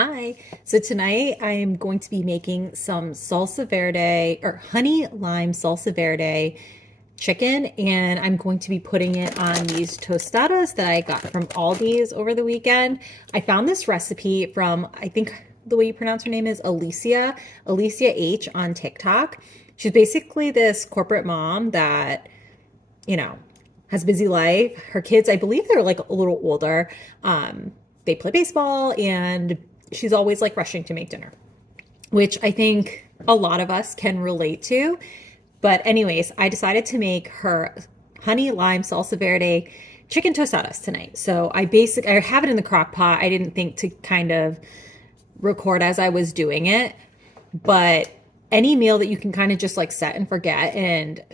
Hi. So tonight I am going to be making some salsa verde or honey lime salsa verde chicken, and I'm going to be putting it on these tostadas that I got from Aldi's over the weekend. I found this recipe from, I think the way you pronounce her name is Alicia H on TikTok. She's basically this corporate mom that, you know, has a busy life. Her kids, I believe they're like a little older. They play baseball and she's always like rushing to make dinner, which I think a lot of us can relate to. But anyways, I decided to make her honey lime salsa verde chicken tostadas tonight. So I have it in the crock pot. I didn't think to kind of record as I was doing it, but any meal that you can kind of just like set and forget and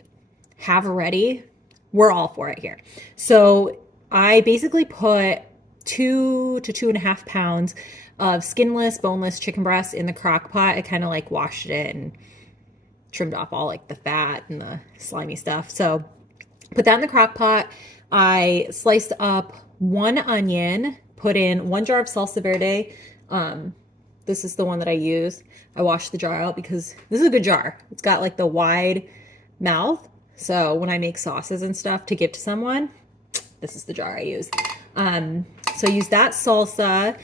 have ready, we're all for it here. So I basically put 2 to 2.5 pounds of skinless, boneless chicken breast in the crock pot. I kind of like washed it and trimmed off all like the fat and the slimy stuff. So put that in the crock pot. I sliced up 1 onion, put in 1 jar of salsa verde. This is the one that I use. I washed the jar out because this is a good jar. It's got like the wide mouth. So when I make sauces and stuff to give to someone, this is the jar I use. So I use that salsa.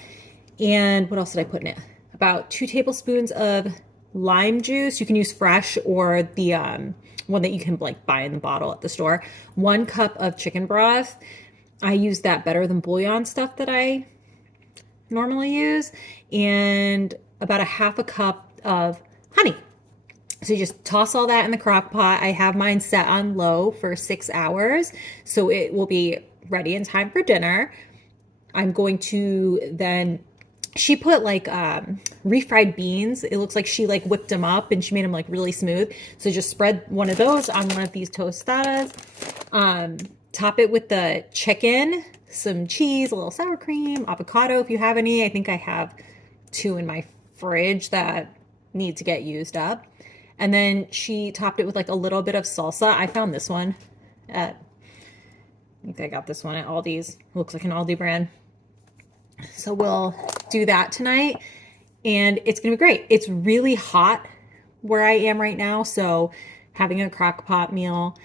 And what else did I put in it? About 2 tablespoons of lime juice. You can use fresh or the one that you can like buy in the bottle at the store. 1 cup of chicken broth. I use that Better Than Bouillon stuff that I normally use. And about 1/2 cup of honey. So you just toss all that in the crock pot. I have mine set on low for 6 hours, so it will be ready in time for dinner. I'm going to then, she put like refried beans. It looks like she like whipped them up and she made them like really smooth. So just spread one of those on one of these tostadas. Top it with the chicken, some cheese, a little sour cream, avocado if you have any. I think I have 2 in my fridge that need to get used up. And then she topped it with like a little bit of salsa. I found this one at, I think I got this one at Aldi's. It looks like an Aldi brand. So we'll do that tonight and it's gonna be great. It's really hot where I am right now, so having a crock pot meal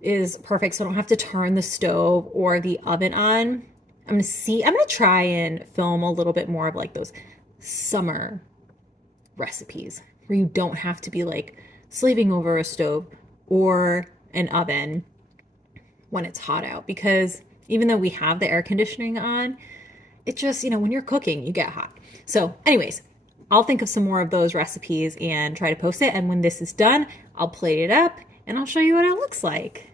is perfect, so I don't have to turn the stove or the oven on. I'm gonna try and film a little bit more of like those summer recipes where you don't have to be like slaving over a stove or an oven when it's hot out, because even though we have the air conditioning on, it just, when you're cooking, you get hot. So anyways, I'll think of some more of those recipes and try to post it. And when this is done, I'll plate it up and I'll show you what it looks like.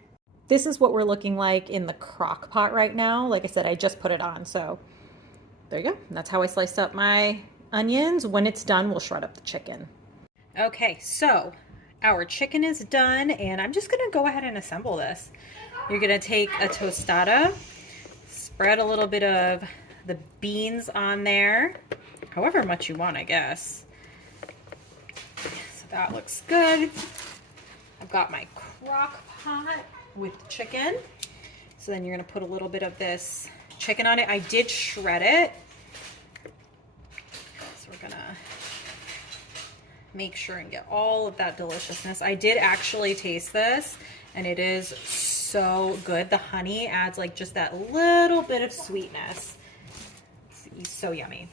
This is what we're looking like in the crock pot right now. Like I said, I just put it on. So there you go. And that's how I sliced up my onions. When it's done, we'll shred up the chicken. Okay, so our chicken is done and I'm just gonna go ahead and assemble this. You're gonna take a tostada, spread a little bit of the beans on there, however much you want, I guess. So that looks good. I've got my crock pot with the chicken. So then you're gonna put a little bit of this chicken on it. I did shred it. So we're gonna make sure and get all of that deliciousness. I did actually taste this and it is so good. The honey adds like just that little bit of sweetness. It's so yummy.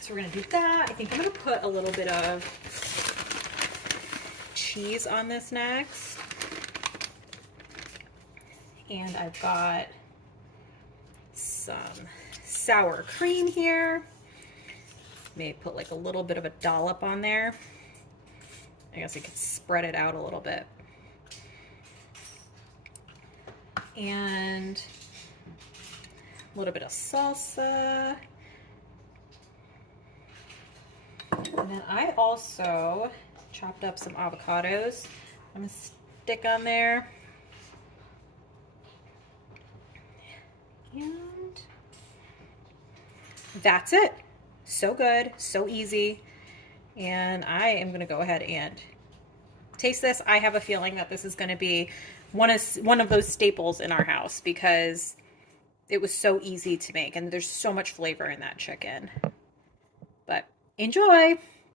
So we're gonna do that. I think I'm gonna put a little bit of cheese on this next. And I've got some sour cream here. Maybe put like a little bit of a dollop on there. I guess I could spread it out a little bit. And a little bit of salsa. And then I also chopped up some avocados. I'm gonna stick on there. And that's it. So good, so easy. And I am gonna go ahead and taste this. I have a feeling that this is gonna be one of those staples in our house because it was so easy to make and there's so much flavor in that chicken. Enjoy!